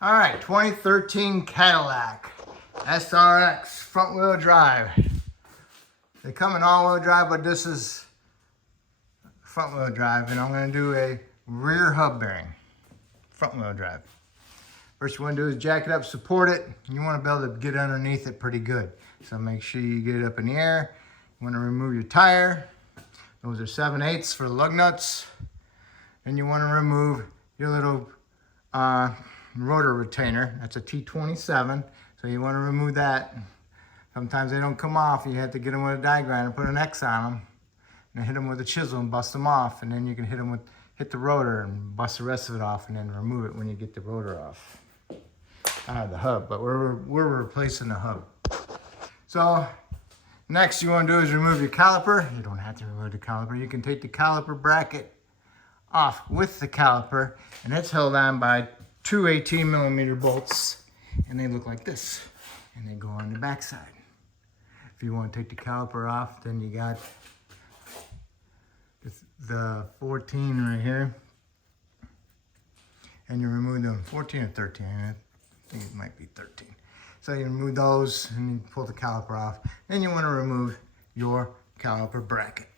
All right, 2013 Cadillac SRX front wheel drive. They come in all wheel drive, but this is front wheel drive, and I'm gonna do a rear hub bearing, front wheel drive. First you wanna do is jack it up, support it. You wanna be able to get underneath it pretty good. So make sure you get it up in the air. You wanna remove your tire. Those are 7/8 for the lug nuts. And you wanna remove your little rotor retainer. That's a T27, so you want to remove that. Sometimes they don't come off. You have to get them with a die grinder and put an X on them, and hit them with a chisel and bust them off. And then you can hit the rotor and bust the rest of it off, and then remove it when you get the rotor off. The hub, but we're replacing the hub. So next you want to do is remove your caliper. You don't have to remove the caliper. You can take the caliper bracket off with the caliper, and it's held on by two 18mm bolts, and they look like this, and they go on the back side. If you want to take the caliper off, then you got the 14 right here, and you remove them. 14 or 13, I think it might be 13. So you remove those and you pull the caliper off. Then you want to remove your caliper bracket.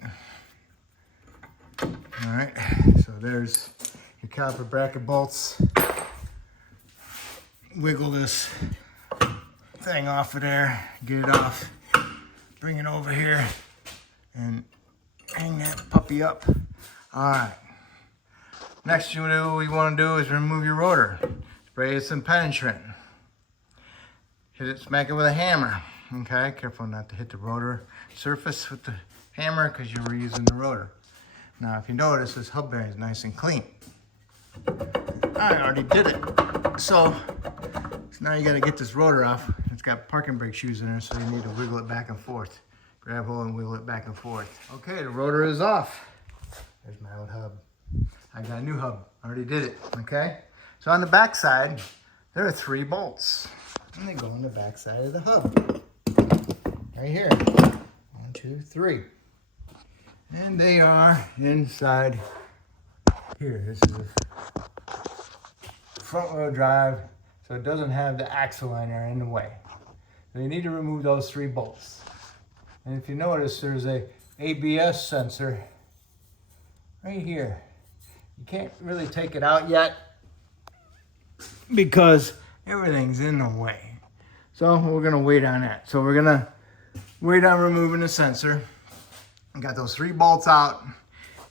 All right, so there's your caliper bracket bolts. Wiggle this thing off of there, get it off, bring it over here, and hang that puppy up. All right. Next you want to do is remove your rotor. Spray it some penetrant. Hit it, smack it with a hammer. Okay, careful not to hit the rotor surface with the hammer because you're reusing the rotor. Now, if you notice, this hub bearing is nice and clean. I already did it. So now you got to get this rotor off. It's got parking brake shoes in there, so you need to wiggle it back and forth. Grab hold and wiggle it back and forth. Okay, the rotor is off. There's my old hub. I got a new hub. I already did it, okay? So on the back side, there are 3 bolts. And they go on the back side of the hub. Right here. 1, 2, 3. And they are inside here. This is a front wheel drive, so it doesn't have the axle liner in the way. So you need to remove those 3 bolts. And if you notice, there's a ABS sensor right here. You can't really take it out yet because everything's in the way. So we're gonna wait on that. So we're gonna wait on removing the sensor. I got those 3 bolts out,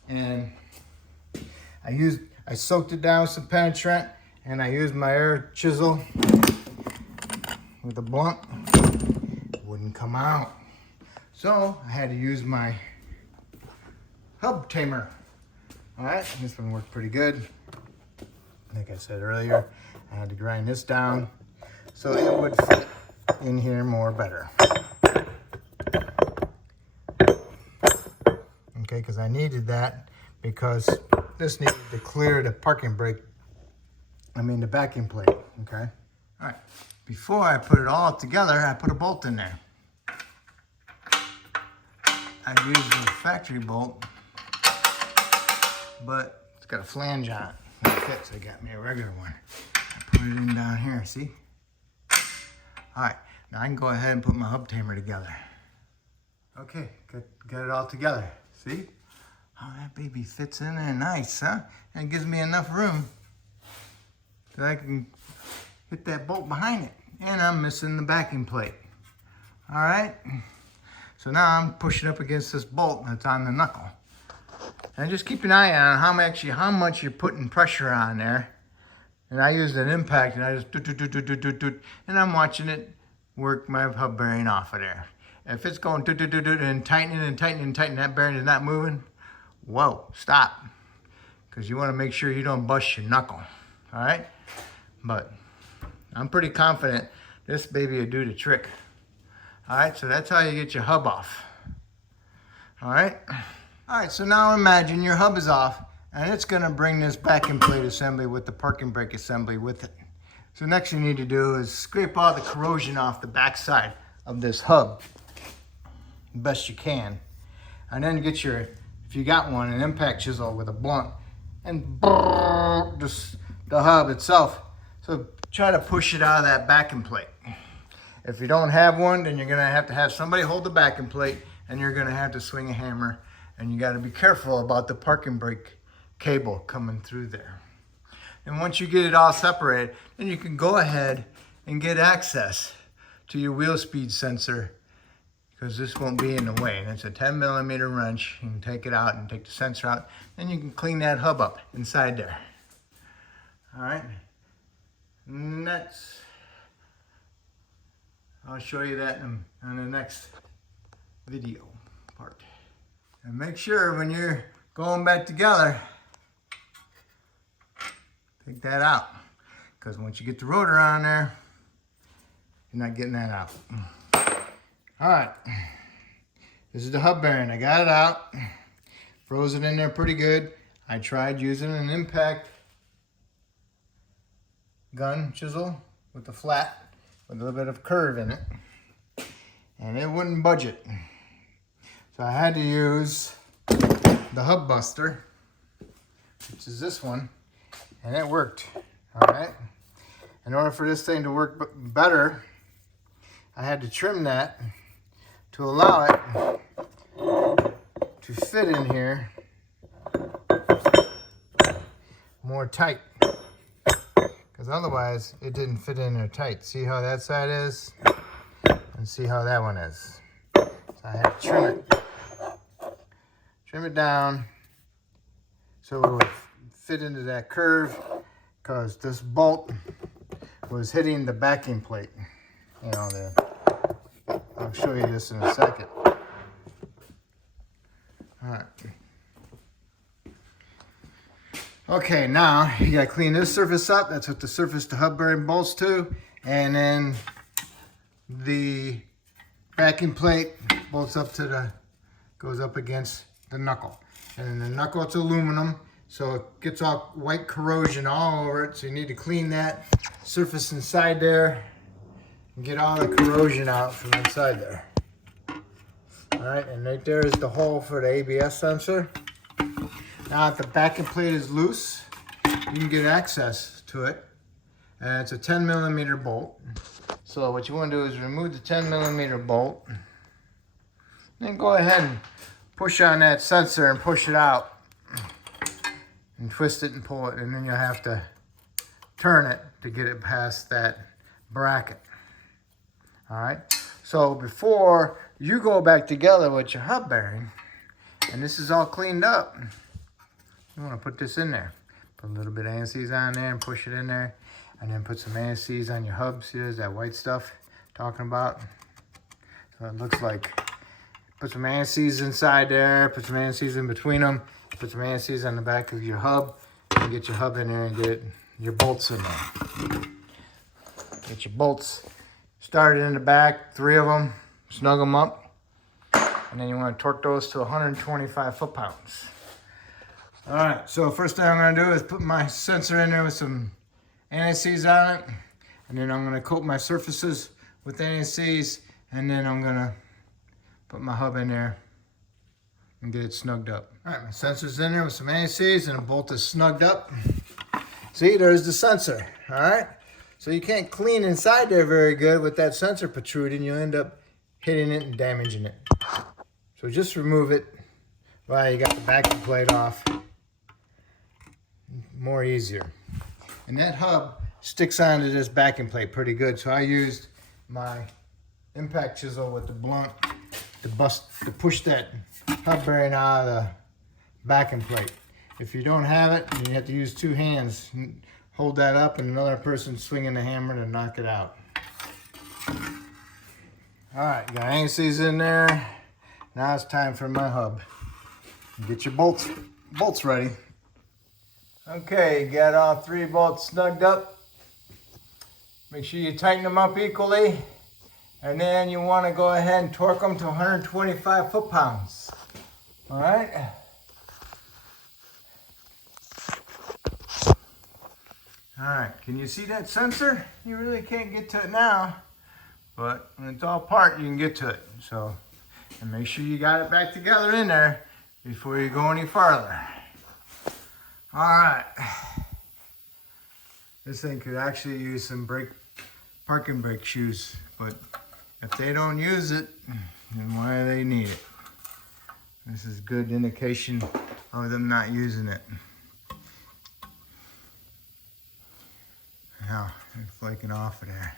and I soaked it down with some penetrant, and I used my air chisel with a blunt. It wouldn't come out. So I had to use my hub tamer. All right, this one worked pretty good. Like I said earlier, I had to grind this down so it would fit in here more better. Okay, because I needed that because this needed to clear the parking brake, the backing plate, okay? All right, before I put it all together, I put a bolt in there. I used the factory bolt, but it's got a flange on it. It fits, I got me a regular one. I put it in down here, see? All right, now I can go ahead and put my hub tamer together. Okay, got it all together. See? Oh, that baby fits in there nice, huh? And gives me enough room that I can hit that bolt behind it. And I'm missing the backing plate. All right? So now I'm pushing up against this bolt that's on the knuckle. And just keep an eye on how much you're putting pressure on there. And I used an impact, and I just and I'm watching it work my hub bearing off of there. If it's going and tightening and tightening and tightening, that bearing is not moving, whoa, stop. Because you want to make sure you don't bust your knuckle, all right? But I'm pretty confident this baby will do the trick. All right, so that's how you get your hub off. All right? All right, so now imagine your hub is off, and it's going to bring this backing plate assembly with the parking brake assembly with it. So next you need to do is scrape all the corrosion off the back side of this hub best you can, and then get your, if you got one, an impact chisel with a blunt, and just the hub itself. So try to push it out of that backing plate. If you don't have one, then you're gonna have to have somebody hold the backing plate, and you're gonna have to swing a hammer, and you gotta be careful about the parking brake cable coming through there. And once you get it all separated, then you can go ahead and get access to your wheel speed sensor, because this won't be in the way. And it's a 10mm wrench. You can take it out and take the sensor out, and you can clean that hub up inside there. All right, next. I'll show you that on the next video part. And make sure when you're going back together, take that out. Because once you get the rotor on there, you're not getting that out. All right, this is the hub bearing. I got it out, froze it in there pretty good. I tried using an impact gun chisel with a flat, with a little bit of curve in it, and it wouldn't budge it. So I had to use the hub buster, which is this one, and it worked. All right. In order for this thing to work better, I had to trim that to allow it to fit in here more tight. Because otherwise, it didn't fit in there tight. See how that side is? And see how that one is. So I had to trim it. Trim it down so it would fit into that curve, because this bolt was hitting the backing plate. You know, I'll show you this in a second. All right. Okay, now you gotta clean this surface up. That's what the surface the hub bearing bolts to. And then the backing plate bolts up to goes up against the knuckle. And then the knuckle, it's aluminum, so it gets all white corrosion all over it. So you need to clean that surface inside there and get all the corrosion out from inside there. All right, and right there is the hole for the ABS sensor. Now, if the backing plate is loose, you can get access to it. And it's a 10mm bolt. So what you want to do is remove the 10mm bolt. Then go ahead and push on that sensor and push it out. And twist it and pull it. And then you'll have to turn it to get it past that bracket. All right. So before you go back together with your hub bearing, and this is all cleaned up, you want to put this in there. Put a little bit of anti-seize on there and push it in there. And then put some anti-seize on your hub. See, there's that white stuff talking about. So it looks like, put some anti-seize inside there. Put some anti-seize in between them. Put some anti-seize on the back of your hub. And get your hub in there and get your bolts in there. Get your bolts started in the back, 3 of them. Snug them up. And then you want to torque those to 125 foot-pounds. All right, so first thing I'm gonna do is put my sensor in there with some anti-seize on it, and then I'm gonna coat my surfaces with anti-seize, and then I'm gonna put my hub in there and get it snugged up. All right, my sensor's in there with some anti-seize, and the bolt is snugged up. See, there's the sensor, all right? So you can't clean inside there very good with that sensor protruding. You'll end up hitting it and damaging it. So just remove it while you got the backing plate off. More easier. And that hub sticks onto this backing plate pretty good. So I used my impact chisel with the blunt to push that hub bearing out of the backing plate. If you don't have it, you have to use 2 hands. Hold that up and another person swinging the hammer to knock it out. All right, got anti-seize in there. Now it's time for my hub. Get your bolts ready. Okay, got all 3 bolts snugged up. Make sure you tighten them up equally. And then you want to go ahead and torque them to 125 foot-pounds. All right. All right, can you see that sensor? You really can't get to it now, but when it's all apart, you can get to it. So, and make sure you got it back together in there before you go any farther. All right, This thing could actually use some parking brake shoes, but if they don't use it, then why do they need it? This is good indication of them not using it. Now, they're flaking off of there.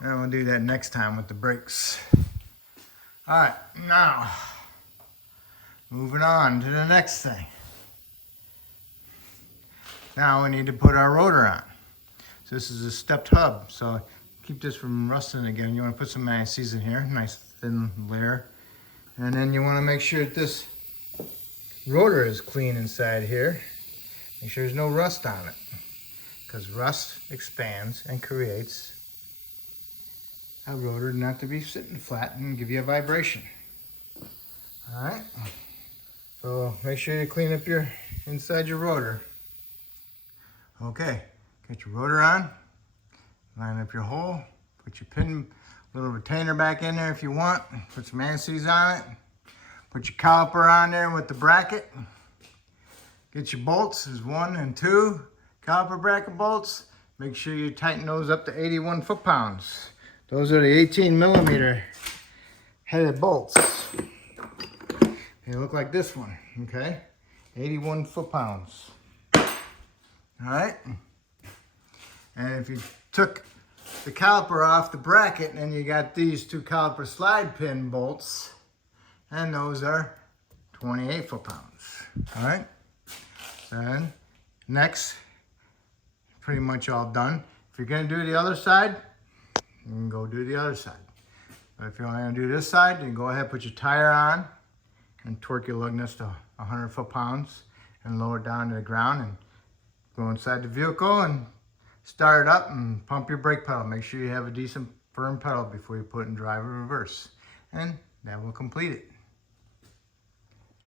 And we'll do that next time with the brakes. All right, now, moving on to the next thing. Now we need to put our rotor on. So this is a stepped hub, so keep this from rusting again. You want to put some anti-seize in here, nice thin layer. And then you want to make sure that this rotor is clean inside here. Make sure there's no rust on it, because rust expands and creates a rotor not to be sitting flat and give you a vibration. All right, so make sure you clean up your inside your rotor. Okay, get your rotor on, line up your hole, put your little retainer back in there if you want, put some anti-seize on it, put your caliper on there with the bracket, get your bolts, there's 1 and 2 caliper bracket bolts. Make sure you tighten those up to 81 foot-pounds. Those are the 18 millimeter headed bolts. They look like this one, okay? 81 foot-pounds. All right, and if you took the caliper off the bracket, and you got these 2 caliper slide pin bolts, and those are 28 foot-pounds. All right, and next, pretty much all done. If you're gonna do the other side, you can go do the other side. But if you're only gonna do this side, then go ahead and put your tire on and torque your lug nuts to 100 foot-pounds and lower it down to the ground and go inside the vehicle and start it up and pump your brake pedal. Make sure you have a decent firm pedal before you put it in drive or reverse. And that will complete it.